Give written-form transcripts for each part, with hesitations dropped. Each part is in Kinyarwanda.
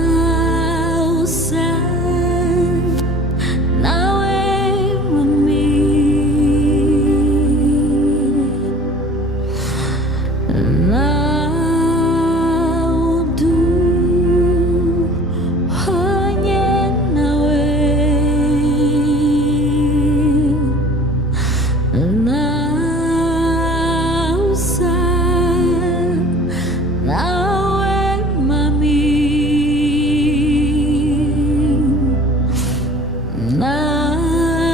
nausa nawe mami naudu hanya nawe nausa nawe mami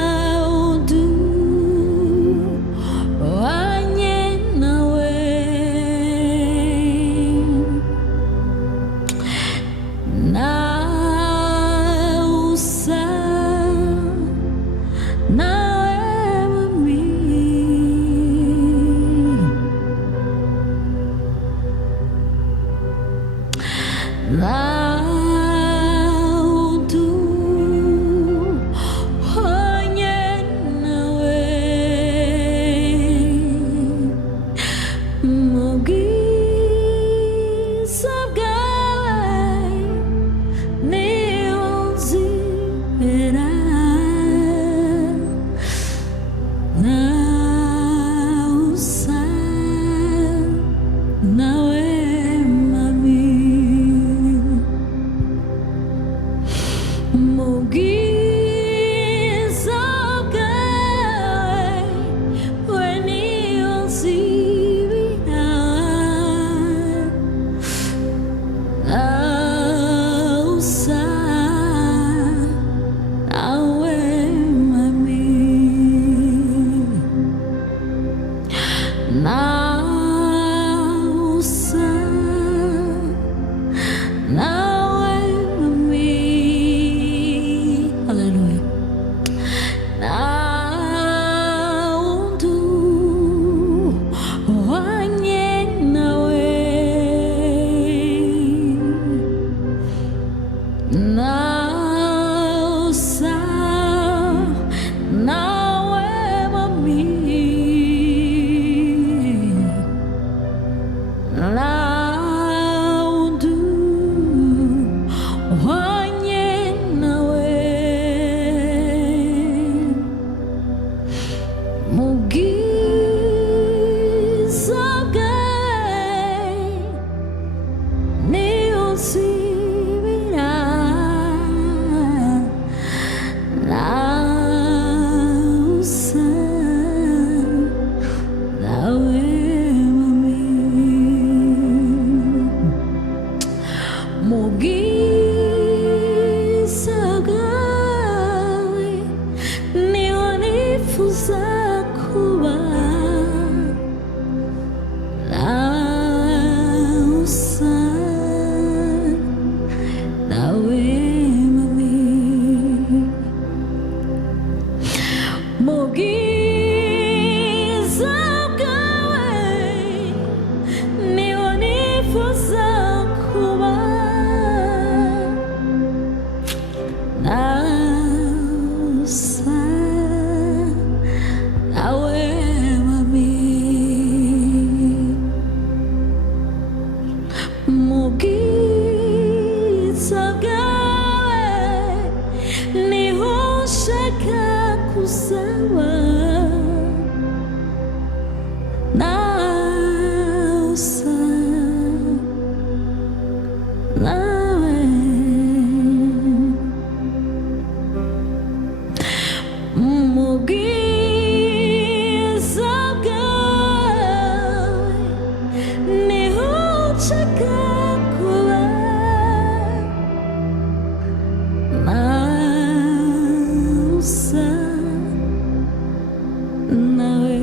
naudu hanya nawe nausa nawe mami naudu hanya nawe mugiza bwawe niyonzibera nausa nawe mami mugiza bwawe niyonzibera nausa nawe mami nausa nawe mami. Hallelujah. Naudu hanya nawe nausa nawe mami naudu hanya nawe mugiza bwawe niyonzibera nausa nawe mami mugiza bwawe niwo nifuza kuba nausa nawe mami mugiza bwawe niwo nifuza kuba nausa nawe mami mugiza bwawe niho nshaka kuzaba nausa nawe mugiza bwawe niho nshaka kuba nausa nawe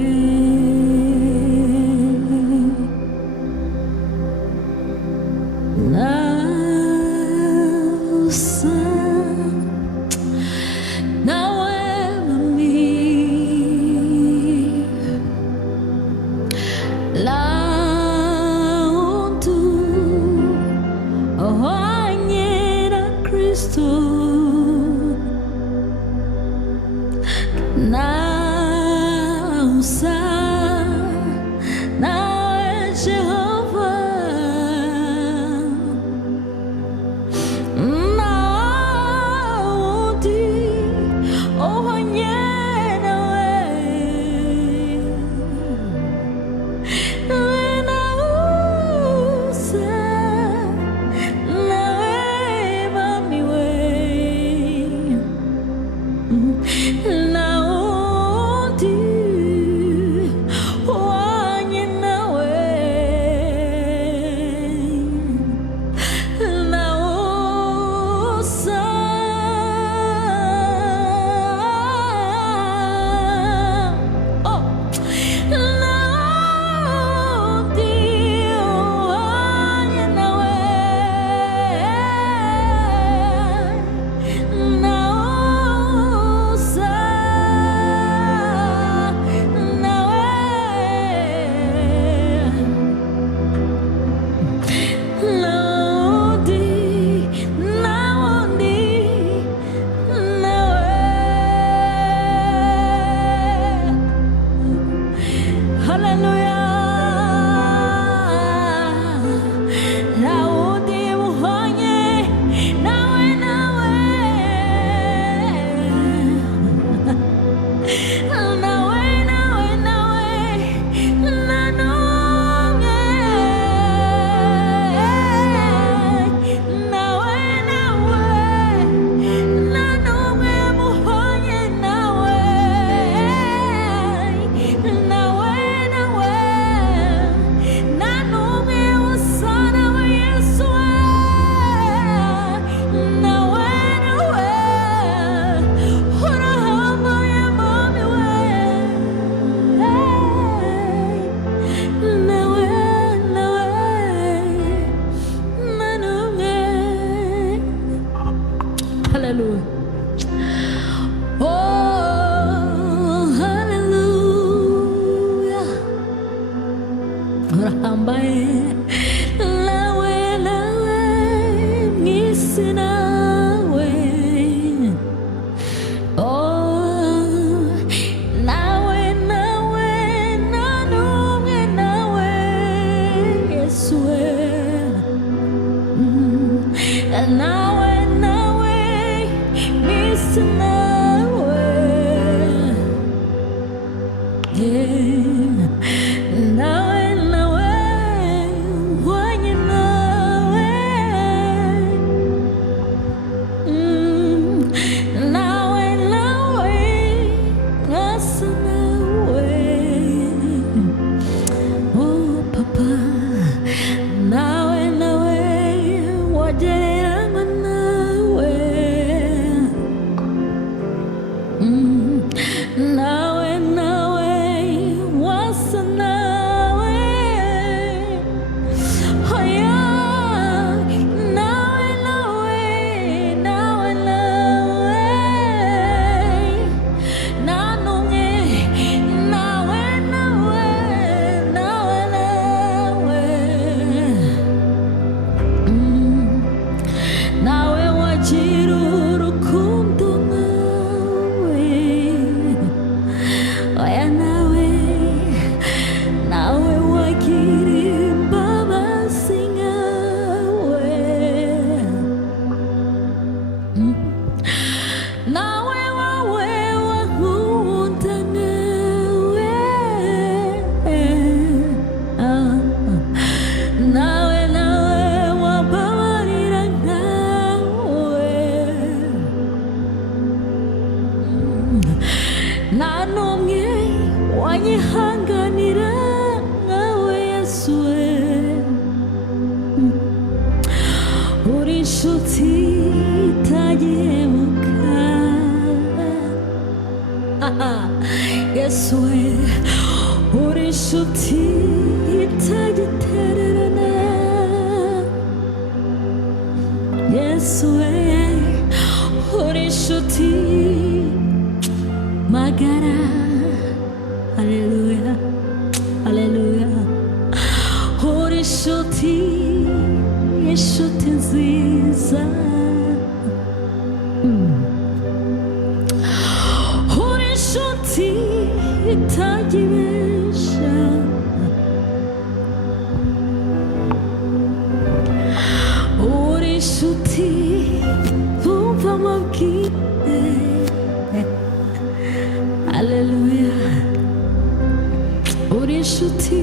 nausa nawe mami laudu hanya na Kristo nausa nawe Jehova Hallelujah. Oh, hallelujah. Rahambaye nawe nawe mwisi nawe. Oh, nawe nawe nanumwe nawe Yesu we. Nawe nawe mwisi nawe. Yeah. Nawe nawe wanye nawe. Nawe nawe asa nawe. Oh papa, nawe nawe wagereranywa nawe. Nawe nawe wasa nawe. Oh yeah. Nawe nawe nawe nawe nanumwe. Nawe nawe nawe nawe. Nawe wagira urukundo nawe. Oya nawe nawe wagira imbabazi nkawe. Nawe wawe wankunda nawe. Nawe nawe wababarira nkawe. Nta n'umwe wanyihanganira nkawe Yesu we. Uri inshuti itagihemuka. Yesu we. Uri inshuti itagitererana. Yesu we. Uri inshuti magara. Hallelujah. Hallelujah. Uri inshuti, inshuti nziza. Uri inshuti itagibesha. Uri inshuti umva amabwire. Hallelujah. Uri inshuti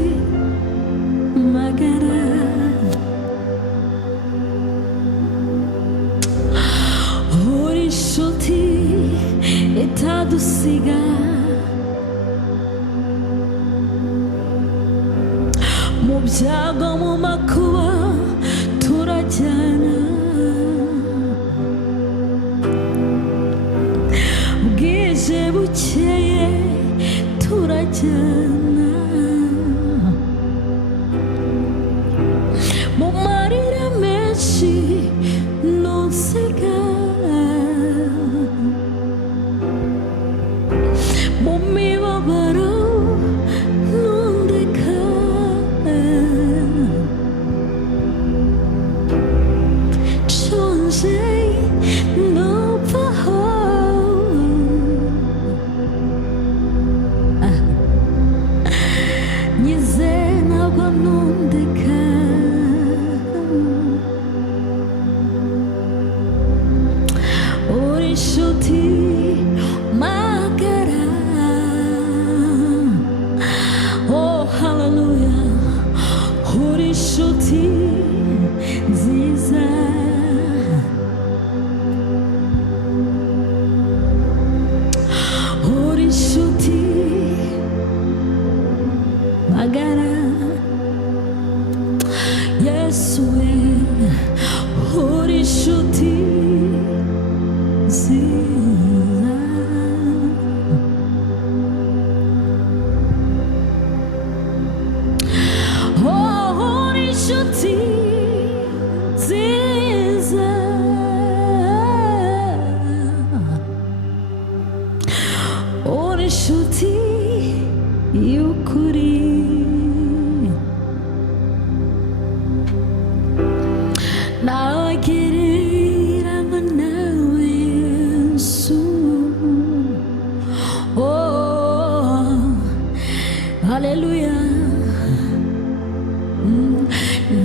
magara. Uri inshuti itadusiga. Mu byago mu makuba turajyana. Bwije bukeye turajyana. Mu marira menshi ntusiga. Mu mibabaro ntundeka. Nshonje ntupfaho. Nyize ntabwo ntundeka. Uri inshuti magara. Oh hallelujah. Uri inshuti nziza. haleluya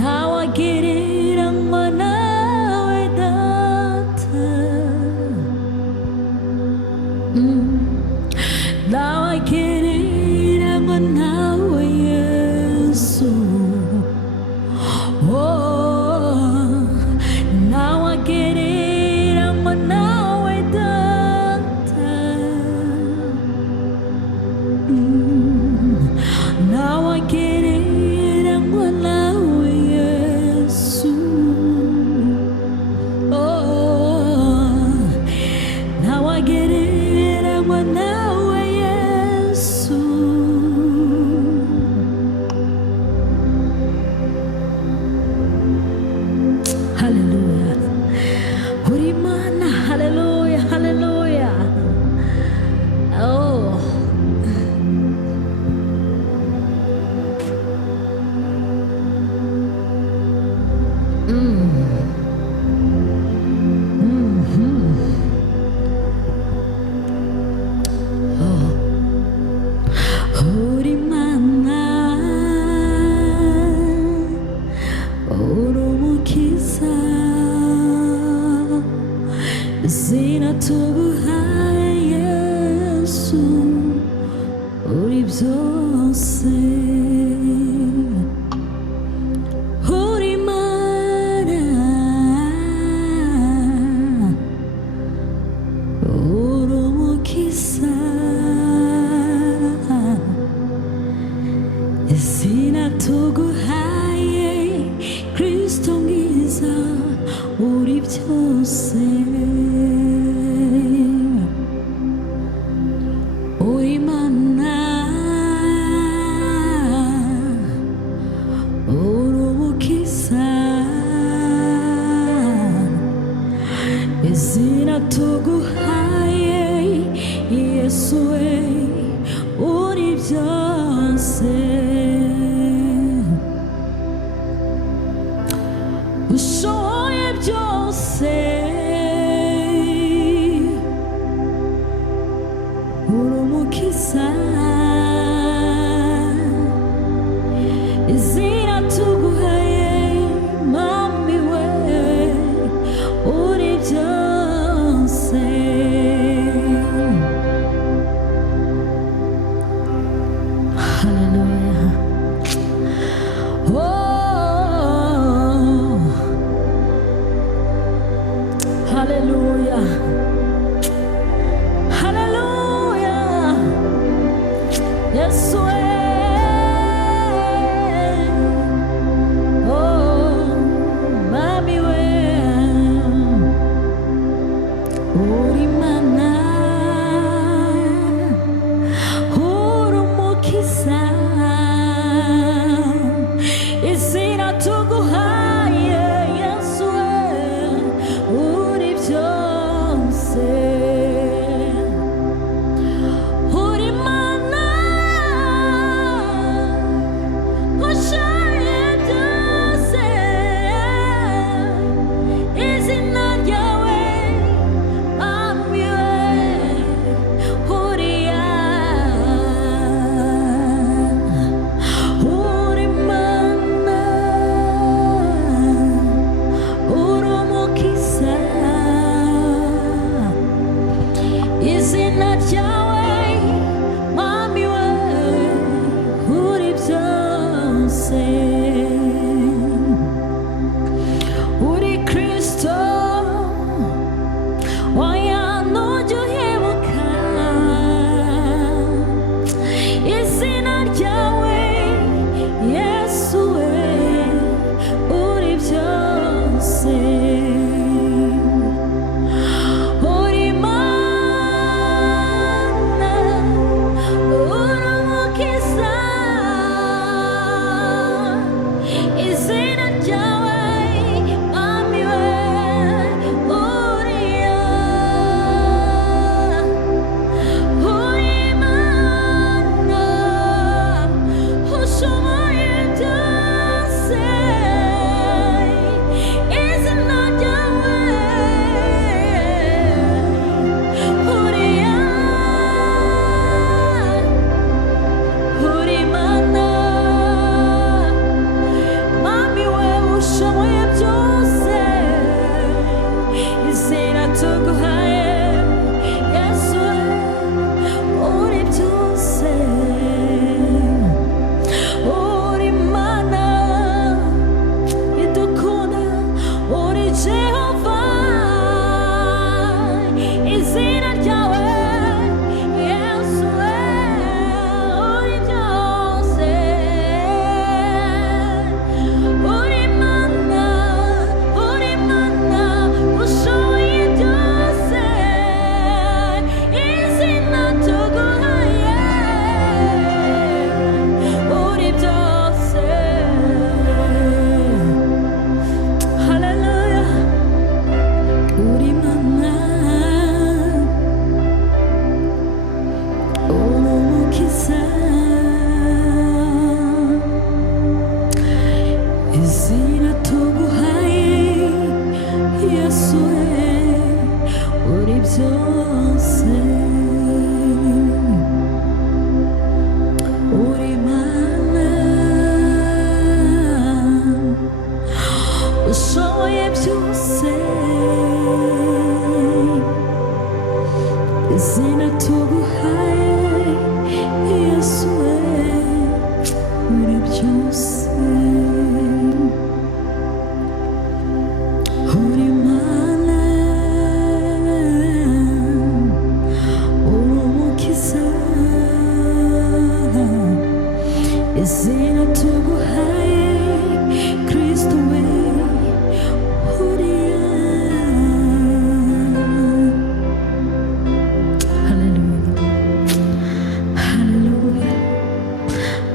nawagereranywa nawe data nawagereranywa nawe Yesu nawagereranywa nawe data nawagereranywa nawe Yesu nawagereranywa nawe Yesu haleluya uri Imana haleluya haleluya uri Imana uri umukiza izina tuguhaye Yesu uri byose uri Imana uri umukiza izina tuguhaye Kristo mwiza uri byose uri Imana uri umukiza izina tuguhaye Yesu we uri byose ushoboye byose uri umukiza izina tuguhaye mami we uri byose haleluya haleluya haleluya Yesu mami we uri Imana uri umukiza izina tuguhaye Yesu uri byose 예수의 우리 평생 우리만한 우소의 평생 이제는 투구하에 예수의 우리 평생 이제는 투구하에 그리스도의 우리야. 할렐루야 할렐루야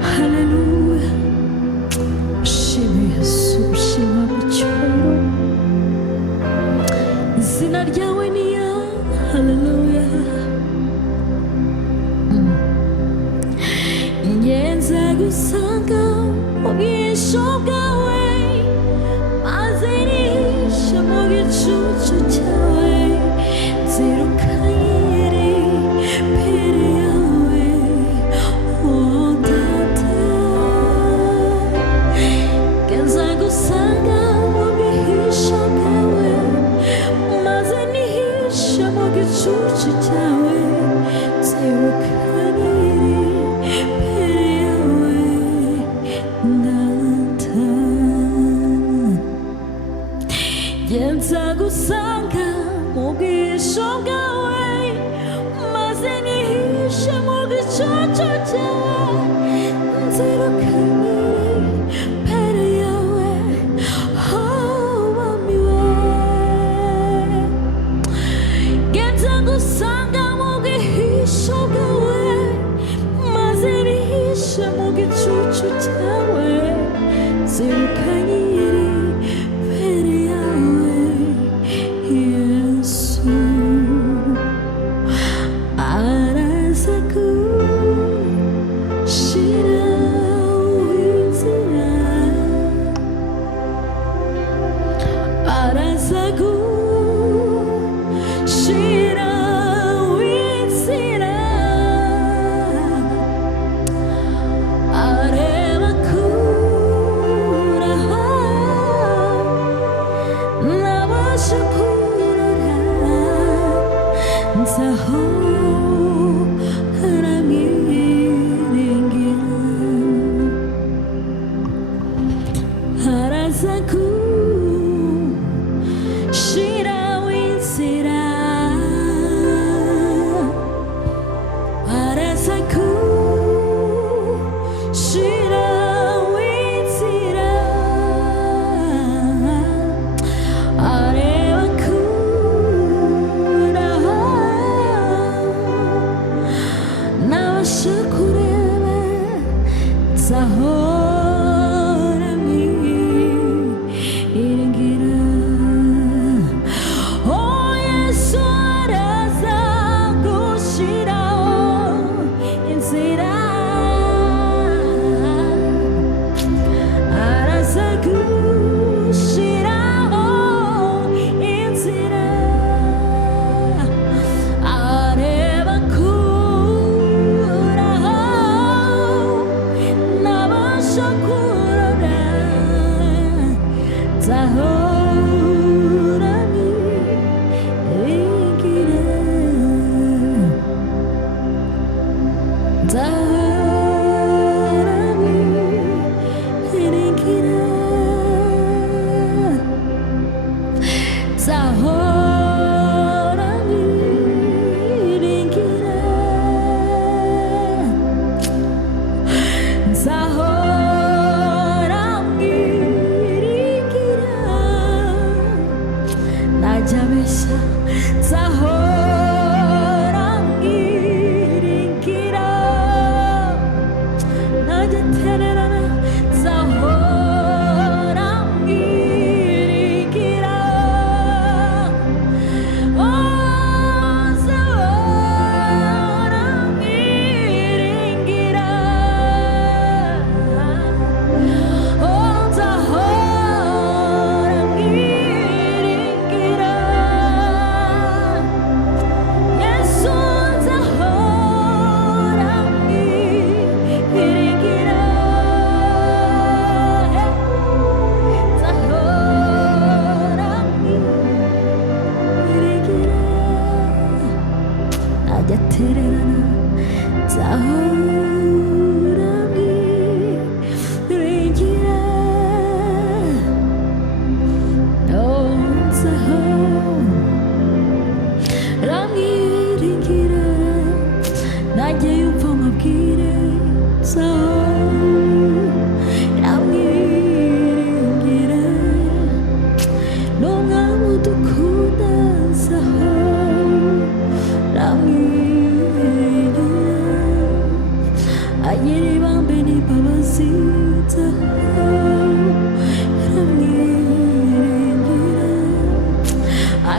할렐루야. 심히 예수 심하고 초로 이제는 야외니야. 할렐루야. Sangka mogi shogawe mazeni shamogi chuchu chawe zero kairi periawe odata kenzago sanga mogi shogawe mazeni shamogi chuchu chawe zero Yenzago sanga mogi shogawe mazeni shamogi chocho chawe zero kangiri periawe hawamiwe. Yenzago sanga mogi shogawe mazeni shamogi chocho chawe zero kangiri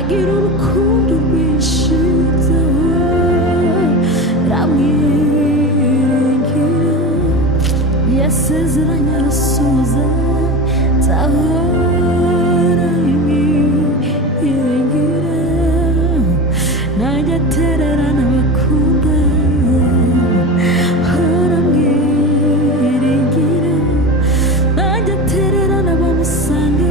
agira urukundo rwinshi ramwiringira yasezeranye arasoza ramwiringira najya atererana abakunda aramwiringira najya atererana bamusanga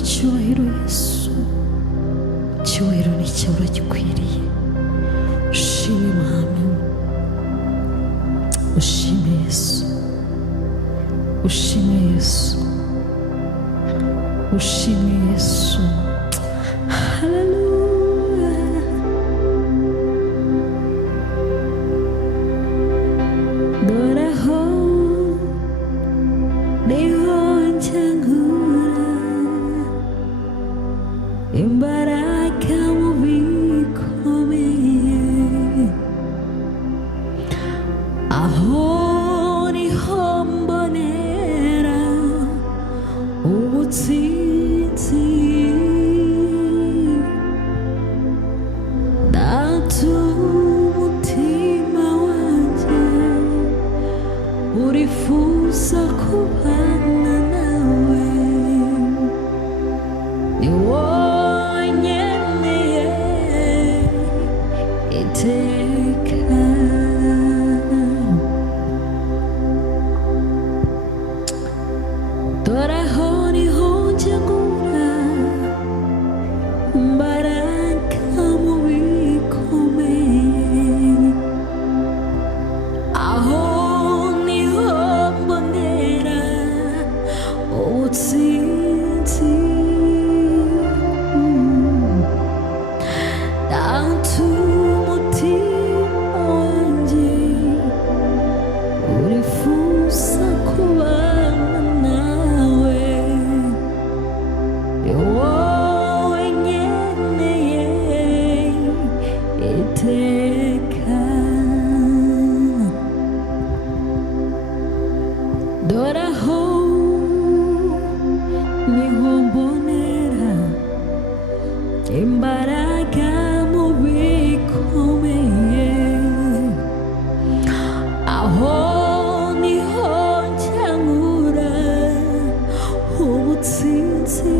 icyubahiro Yesu, icyubahiro ni icyawe uragikwiriye. Ushime Mwami, ushime Yesu, ushime Yesu, ushime Yesu. Haleluya. Doraho niho njyangura imbaraga mu bikomeye, aho niho mbonera ubutsinzi. umutima wanjye urifuza kubana nawe, ni wowe nkeneye iteka. Dore aho niho njyagura imbaraga mu bikomeye, aho niho mbonera ubutsinzi. umutima wanjye urifuza kubana nawe, ni wowe nkeneye iteka. Dore aho niho mbonera imbaraga mu bikomeye, aho niho njyagura ubutsinzi.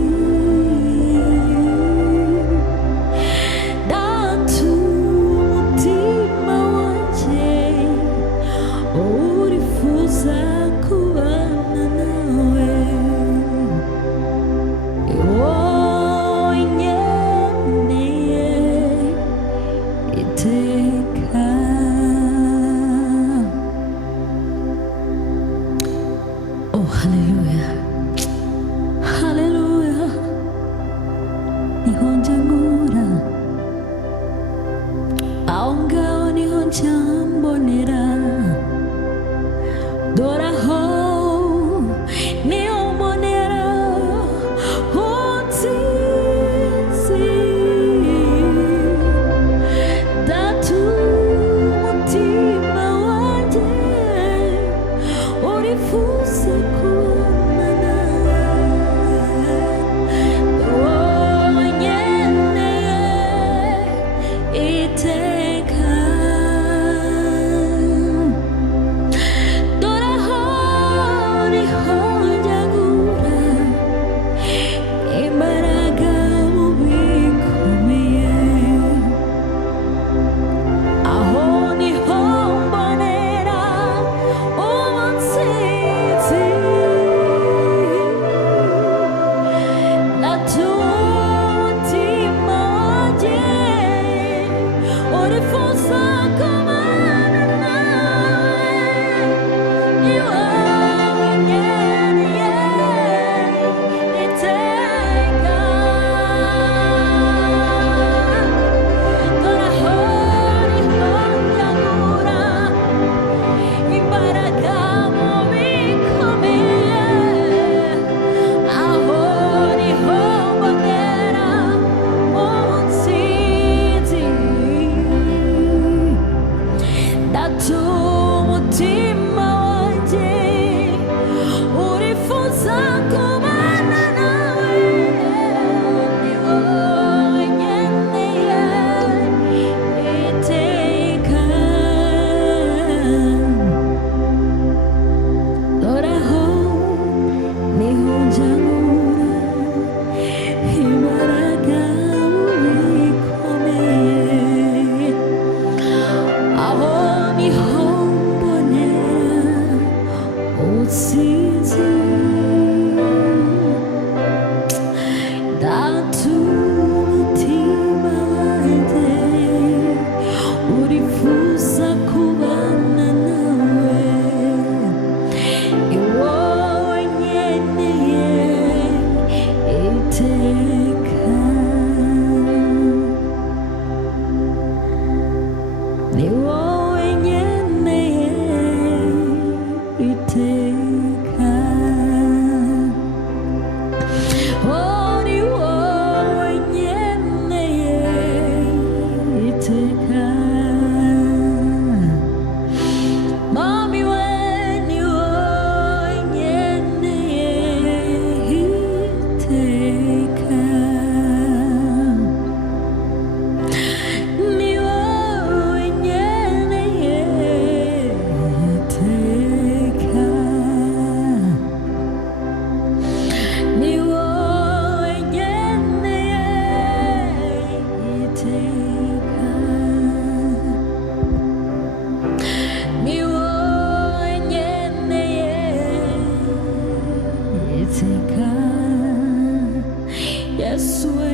umutima wanjye urifuza kubana nawe, ni wowe nkeneye iteka. Oh, haleluya, haleluya. Niho njyagura, aho ngaho niho njyambonera. Dore aho niho mbonera ubutsinzi. umutima wanjye urifuza kubana nawe, datu umutima wanjye urifuza kubana nawe, ni wowe nkeneye iteka, ni wowe nkeneye iteka, oh ni wowe nkeneye iteka, mami we ni wowe nkeneye iteka, ni wowe nkeneye iteka, ni wowe nkeneye iteka, ni wowe nkeneye iteka, Yesu we